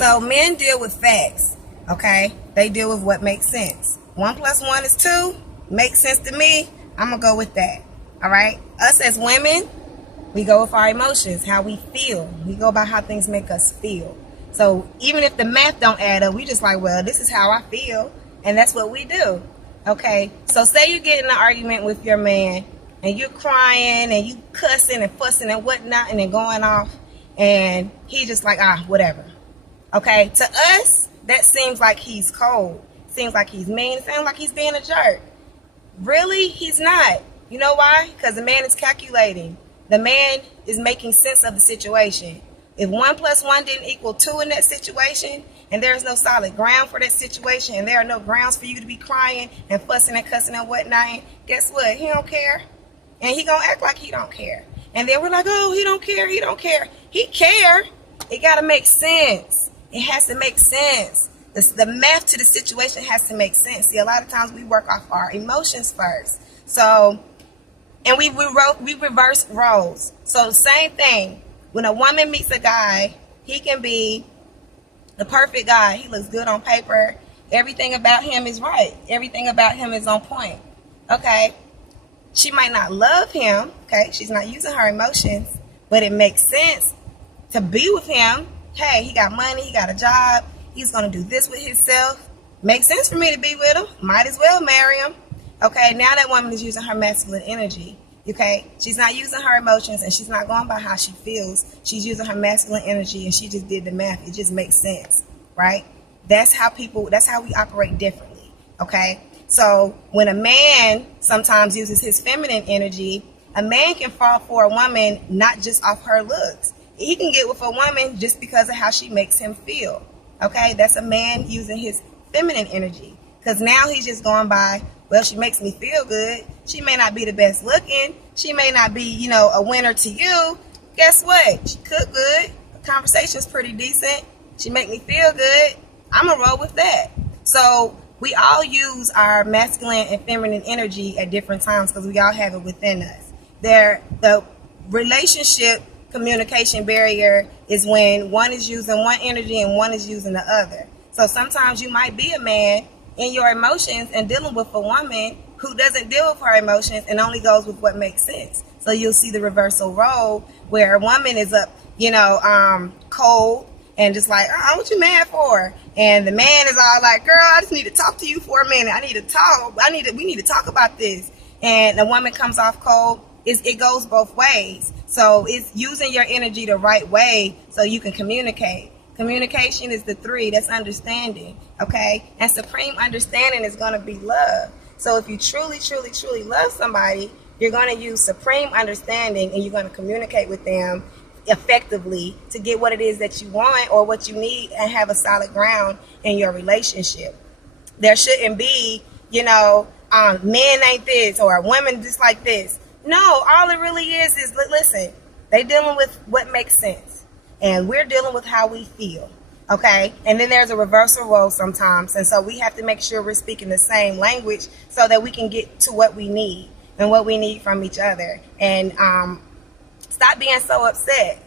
So men deal with facts, okay? They deal with what makes sense. 1 + 1 is 2. Makes sense to me. I'm going to go with that. All right? Us as women, we go with our emotions, how we feel. We go by how things make us feel. So even if the math don't add up, we just like, well, this is how I feel. And that's what we do. Okay? So say you get in an argument with your man and you're crying and you cussing and fussing and whatnot and then going off. And he just like, whatever. Okay? To us, that seems like he's cold. Seems like he's mean. It sounds like he's being a jerk. Really? He's not. You know why? Because the man is calculating. The man is making sense of the situation. If 1 + 1 didn't equal 2 in that situation, and there's no solid ground for that situation, and there are no grounds for you to be crying and fussing and cussing and whatnot, guess what? He don't care. And he gonna act like he don't care. And then we're like, oh, he don't care, he don't care. He care. It gotta make sense. It has to make sense. The math to the situation has to make sense. See, a lot of times we work off our emotions first. So, and we reverse roles. So same thing. When a woman meets a guy, he can be the perfect guy. He looks good on paper. Everything about him is right. Everything about him is on point. Okay. She might not love him. Okay. She's not using her emotions, but it makes sense to be with him. Hey, he got money. He got a job. He's going to do this with himself. Makes sense for me to be with him. Might as well marry him. Okay. Now that woman is using her masculine energy. Okay, she's not using her emotions and she's not going by how she feels. She's using her masculine energy and she just did the math. It just makes sense, right? That's how we operate differently, okay? So when a man sometimes uses his feminine energy, a man can fall for a woman not just off her looks. He can get with a woman just because of how she makes him feel, okay? That's a man using his feminine energy because now he's just going by, well, she makes me feel good. She may not be the best looking. She may not be, a winner to you. Guess what? She cook good. The conversation's pretty decent. She make me feel good. I'm going to roll with that. So we all use our masculine and feminine energy at different times because we all have it within us. The relationship communication barrier is when one is using one energy and one is using the other. So sometimes you might be a man in your emotions and dealing with a woman who doesn't deal with her emotions and only goes with what makes sense. So you'll see the reversal role where a woman is up, cold and just like, what you mad for? And the man is all like, girl, I just need to talk to you for a minute. We need to talk about this. And the woman comes off cold. It goes both ways. So it's using your energy the right way so you can communicate. Communication is the 3. That's understanding, okay? And supreme understanding is going to be love. So if you truly, truly, truly love somebody, you're going to use supreme understanding and you're going to communicate with them effectively to get what it is that you want or what you need and have a solid ground in your relationship. There shouldn't be, men ain't this or women just like this. No, all it really is listen, they dealing with what makes sense. And we're dealing with how we feel, okay? And then there's a reversal role sometimes. And so we have to make sure we're speaking the same language so that we can get to what we need and what we need from each other. And stop being so upset.